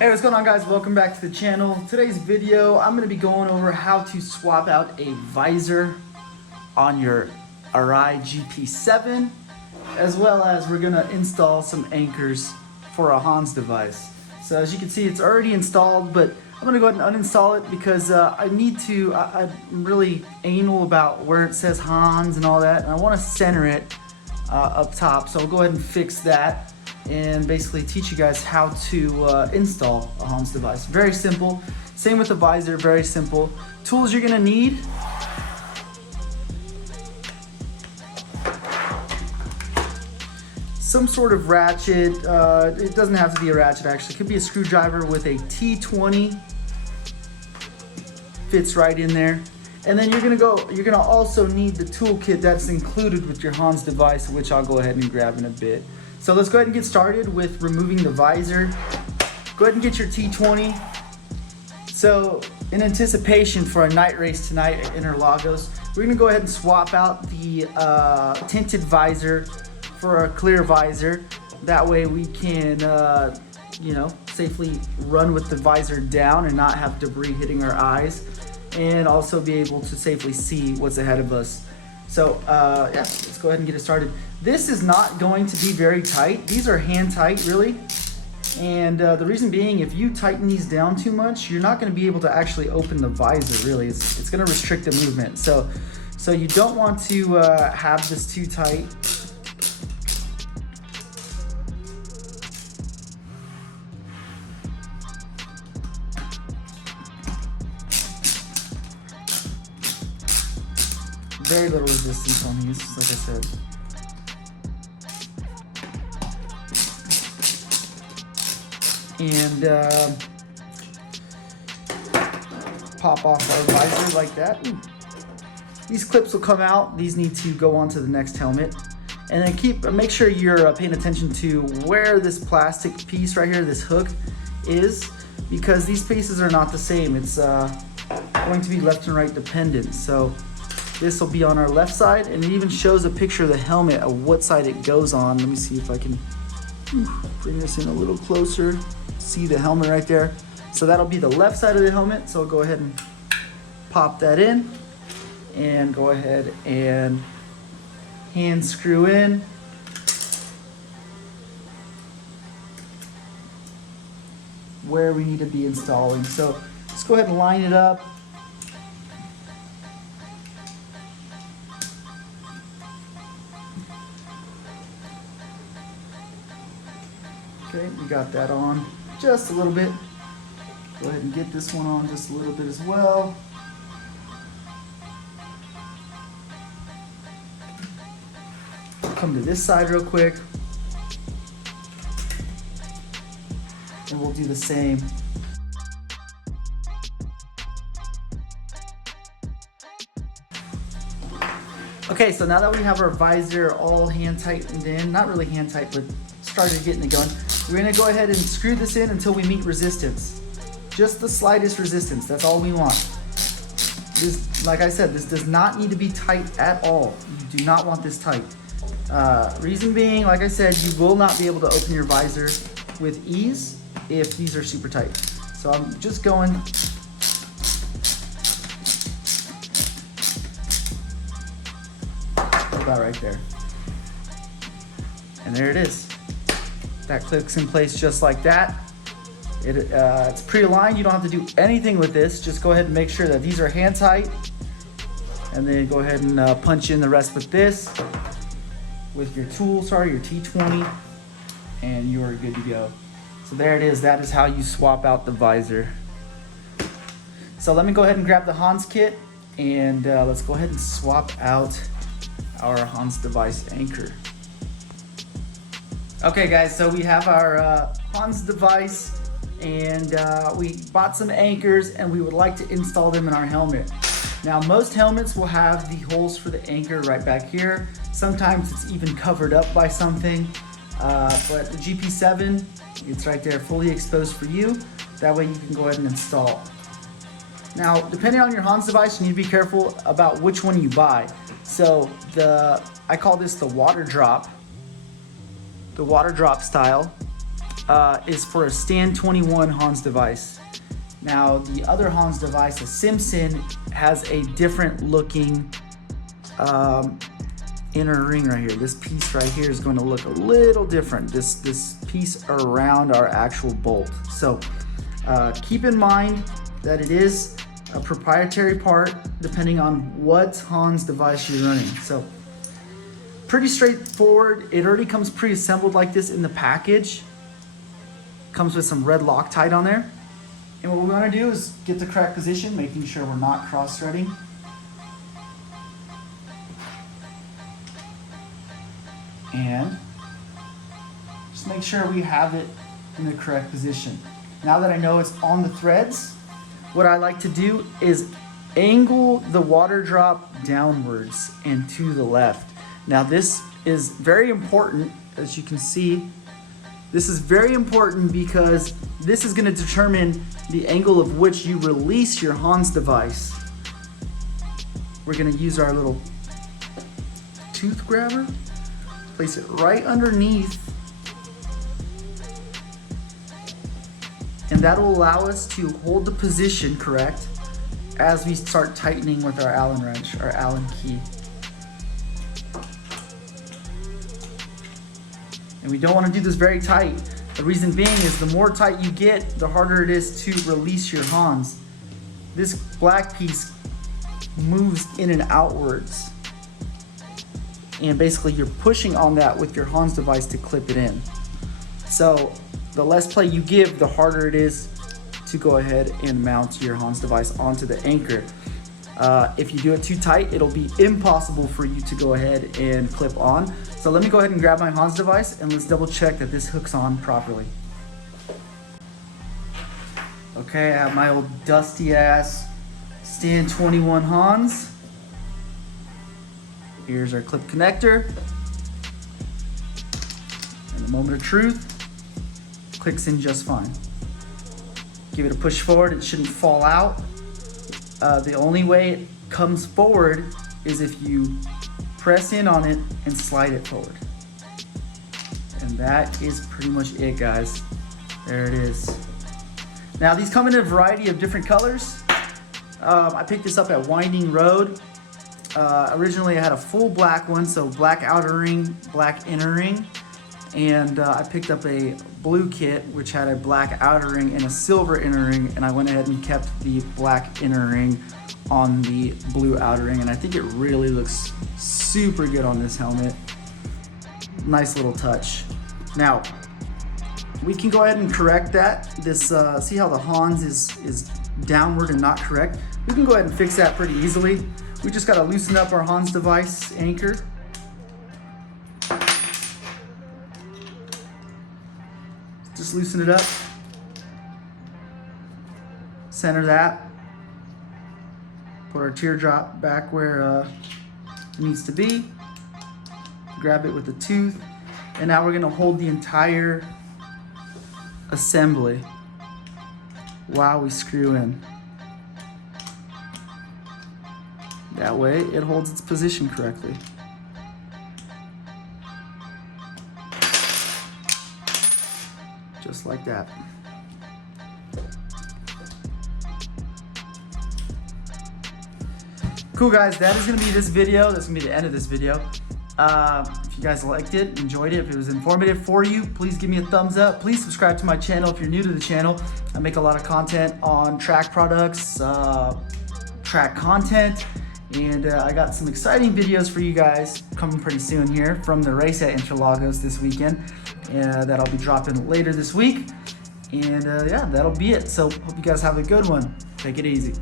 Hey, what's going on, guys? Welcome back to the channel. Today's video, I'm going to be going over how to swap out a visor on your Arai GP7, as well as we're going to install some anchors for a HANS device. So as you can see, it's already installed, but I'm going to go ahead and uninstall it because I'm really anal about where it says HANS and all that, and I want to center it up top. So I'll go ahead and fix that and basically teach you guys how to install a HANS device. Very simple. Same with the visor, very simple. Tools you're gonna need. Some sort of ratchet. It doesn't have to be a ratchet actually. It could be a screwdriver with a T20. Fits right in there. And then you're gonna also need the toolkit that's included with your HANS device, which I'll go ahead and grab in a bit. So let's go ahead and get started with removing the visor. Go ahead and get your T20. So in anticipation for a night race tonight at Interlagos, we're gonna go ahead and swap out the tinted visor for a clear visor. That way we can, safely run with the visor down and not have debris hitting our eyes, and also be able to safely see what's ahead of us. So let's go ahead and get it started. This is not going to be very tight. These are hand tight, really. And the reason being, if you tighten these down too much, you're not gonna be able to actually open the visor, really. It's gonna restrict the movement. So you don't want to have this too tight. Very little resistance on these, like I said. And pop off our visor like that. Ooh. These clips will come out. These need to go onto the next helmet. And then make sure you're paying attention to where this plastic piece right here, this hook, is, because these pieces are not the same. It's going to be left and right dependent. So this will be on our left side, and it even shows a picture of the helmet of what side it goes on. Let me see if I can bring this in a little closer. See the helmet right there. So that'll be the left side of the helmet. So I'll go ahead and pop that in, and go ahead and hand screw in. Where we need to be installing. So let's go ahead and line it up. Okay, we got that on just a little bit. Go ahead and get this one on just a little bit as well. Come to this side real quick. And we'll do the same. Okay, so now that we have our visor all hand tightened in, not really hand tight, but started getting it going, we're gonna go ahead and screw this in until we meet resistance. Just the slightest resistance, that's all we want. This, like I said, this does not need to be tight at all. You do not want this tight. Reason being, like I said, you will not be able to open your visor with ease if these are super tight. So I'm just going about right there. And there it is. That clicks in place just like that. It's pre-aligned. You don't have to do anything with this. Just go ahead and make sure that these are hand tight. And then go ahead and punch in the rest with this. With your tool, your T20. And you are good to go. So there it is. That is how you swap out the visor. So let me go ahead and grab the HANS kit. And let's go ahead and swap out our HANS device anchor. Okay guys, so we have our HANS device, and we bought some anchors, and we would like to install them in our helmet. Now most helmets will have the holes for the anchor right back here. Sometimes it's even covered up by something, but the GP7, it's right there fully exposed for you. That way you can go ahead and install. Now depending on your HANS device, you need to be careful about which one you buy. So I call this the water drop style. is for a Stand 21 HANS device. Now the other HANS device, a Simpson, has a different looking inner ring right here. This piece right here is going to look a little different. This piece around our actual bolt. So keep in mind that it is a proprietary part depending on what HANS device you're running. So pretty straightforward. It already comes pre-assembled like this in the package. Comes with some red Loctite on there. And what we want to do is get the correct position, making sure we're not cross-threading. And just make sure we have it in the correct position. Now that I know it's on the threads, what I like to do is angle the water drop downwards and to the left. Now this is very important, as you can see. This is very important because this is going to determine the angle of which you release your HANS device. We're going to use our little tooth grabber, place it right underneath, and that will allow us to hold the position correct as we start tightening with our Allen wrench, our Allen key. And we don't want to do this very tight. The reason being is the more tight you get, the harder it is to release your HANS. This black piece moves in and outwards. And basically you're pushing on that with your HANS device to clip it in. So the less play you give, the harder it is to go ahead and mount your HANS device onto the anchor. If you do it too tight, it'll be impossible for you to go ahead and clip on. So let me go ahead and grab my HANS device and let's double check that this hooks on properly. Okay, I have my old dusty ass Stand 21 HANS. Here's our clip connector. And the moment of truth, clicks in just fine. Give it a push forward, it shouldn't fall out. The only way it comes forward is if you press in on it and slide it forward. And that is pretty much it, guys. There it is. Now these come in a variety of different colors. I picked this up at Winding Road. Originally I had a full black one, so black outer ring, black inner ring. And I picked up a blue kit which had a black outer ring and a silver inner ring, and I went ahead and kept the black inner ring on the blue outer ring, and I think it really looks super good on this helmet. Nice little touch. Now we can go ahead and correct that. This see how the HANS is downward and not correct? We can go ahead and fix that pretty easily. We just got to loosen up our HANS device anchor. Just loosen it up. Center that. Put our teardrop back where it needs to be. Grab it with the tooth. And now we're going to hold the entire assembly while we screw in. That way it holds its position correctly. Just like that. Cool, guys, that is going to be this video. That's going to be the end of this video. If you guys liked it, enjoyed it, if it was informative for you, please give me a thumbs up. Please subscribe to my channel if you're new to the channel. I make a lot of content on track products, track content, and I got some exciting videos for you guys coming pretty soon here from the race at Interlagos this weekend that I'll be dropping later this week. And yeah, that'll be it. So hope you guys have a good one. Take it easy.